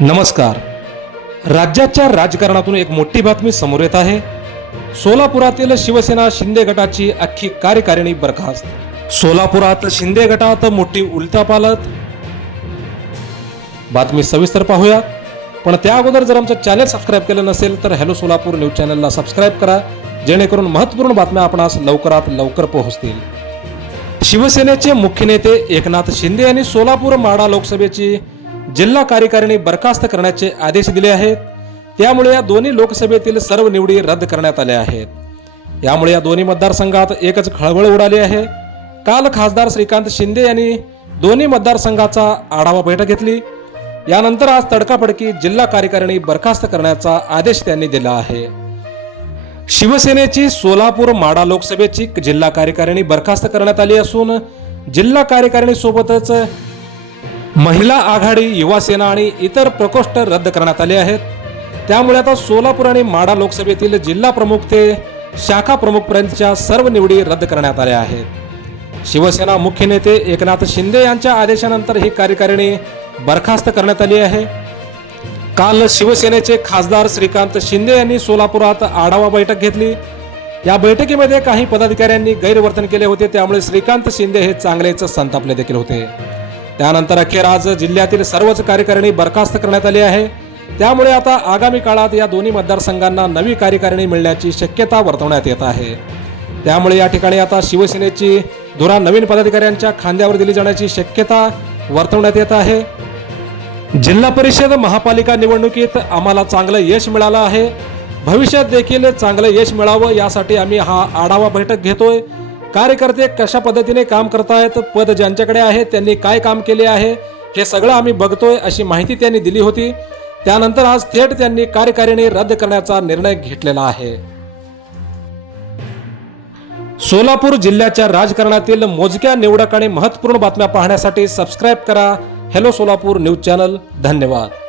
नमस्कार. राज्याच्या राजकारणातून एक मोठी बातमी समोर येत आहे. सोलापुरातील शिवसेना शिंदे गटाची अख्खी कार्यकारिणी बरखास्त. सोलापुरात शिंदे गटात मोठी उलथापालथ. बातमी सविस्तर पाहूया, पण त्या अगोदर जर आमचं चॅनल सबस्क्राईब केलं नसेल तर हॅलो सोलापूर न्यूज चॅनलला सबस्क्राईब करा, जेणेकरून महत्त्वपूर्ण बातम्या आपणास लवकरात लवकर पोहोचतील. शिवसेनेचे मुख्य नेते एकनाथ शिंदे यांनी सोलापूर माढा लोकसभेची जिल्हा कार्यकारिणी बरखास्त करण्याचे आदेश दिले आहेत. त्यामुळे या दोन्ही लोकसभेतील सर्व निवडी रद्द करण्यात आल्या आहेत. यामुळे या दोन्ही मतदारसंघात एकच खळबळ उडाली आहे. काल खासदार श्रीकांत शिंदे यांनी दोन्ही मतदारसंघाचा आढावा बैठक घेतली. यानंतर आज तडकाफडकी जिल्हा कार्यकारिणी बरखास्त करण्याचा आदेश त्यांनी दिला आहे. शिवसेनेची सोलापूर माढा लोकसभेची जिल्हा कार्यकारिणी बरखास्त करण्यात आली असून जिल्हा कार्यकारिणी सोबतच महिला आघाडी, युवा सेना आणि इतर प्रकोष्ठ रद्द करण्यात आले आहेत. त्यामुळे आता सोलापूर आणि माढा लोकसभेतील जिल्हा प्रमुख ते शाखा प्रमुख पर्यंतच्या सर्व निवडी रद्द करण्यात आल्या आहेत. शिवसेना मुख्य नेते एकनाथ शिंदे यांच्या आदेशानंतर ही कार्यकारिणी बरखास्त करण्यात आली आहे. काल शिवसेनेचे खासदार श्रीकांत शिंदे यांनी सोलापुरात आढावा बैठक घेतली. या बैठकीमध्ये काही पदाधिकाऱ्यांनी गैरवर्तन केले होते, त्यामुळे श्रीकांत शिंदे हे चांगलेच संतापले देखील होते. त्यानंतर अखेर आज जिल्ह्यातील सर्वच कार्यकारिणी बरखास्त करण्यात आली आहे. त्यामुळे आता आगामी काळात या दोन्ही मतदारसंघांना नवी कार्यकारिणी मिळण्याची शक्यता वर्तवण्यात येत आहे. त्यामुळे या ठिकाणी आता शिवसेनेची धुरा नवीन पदाधिकाऱ्यांच्या खांद्यावर दिली जाण्याची शक्यता वर्तवण्यात येत आहे. जिल्हा परिषद महापालिका निवडणुकीत आम्हाला चांगलं यश मिळालं आहे. भविष्यात देखील चांगलं यश मिळावं यासाठी आम्ही हा आढावा बैठक घेतोय. कार्यकर्ते कशा पद्धतीने काम करतायत, पद ज्यांच्याकडे आहे त्यांनी काय काम केले आहे हे सगळं आम्ही बघतोय, अशी माहिती त्यांनी दिली होती. त्यानंतर आज थेट त्यांनी कार्यकारिणी रद्द करण्याचा निर्णय घेतलेला आहे. सोलापूर जिल्ह्याच्या राजकारणातील मोजक्या निवडक आणि महत्त्वपूर्ण बातम्या पाहण्यासाठी सबस्क्राईब करा हॅलो सोलापूर न्यूज चॅनल. धन्यवाद.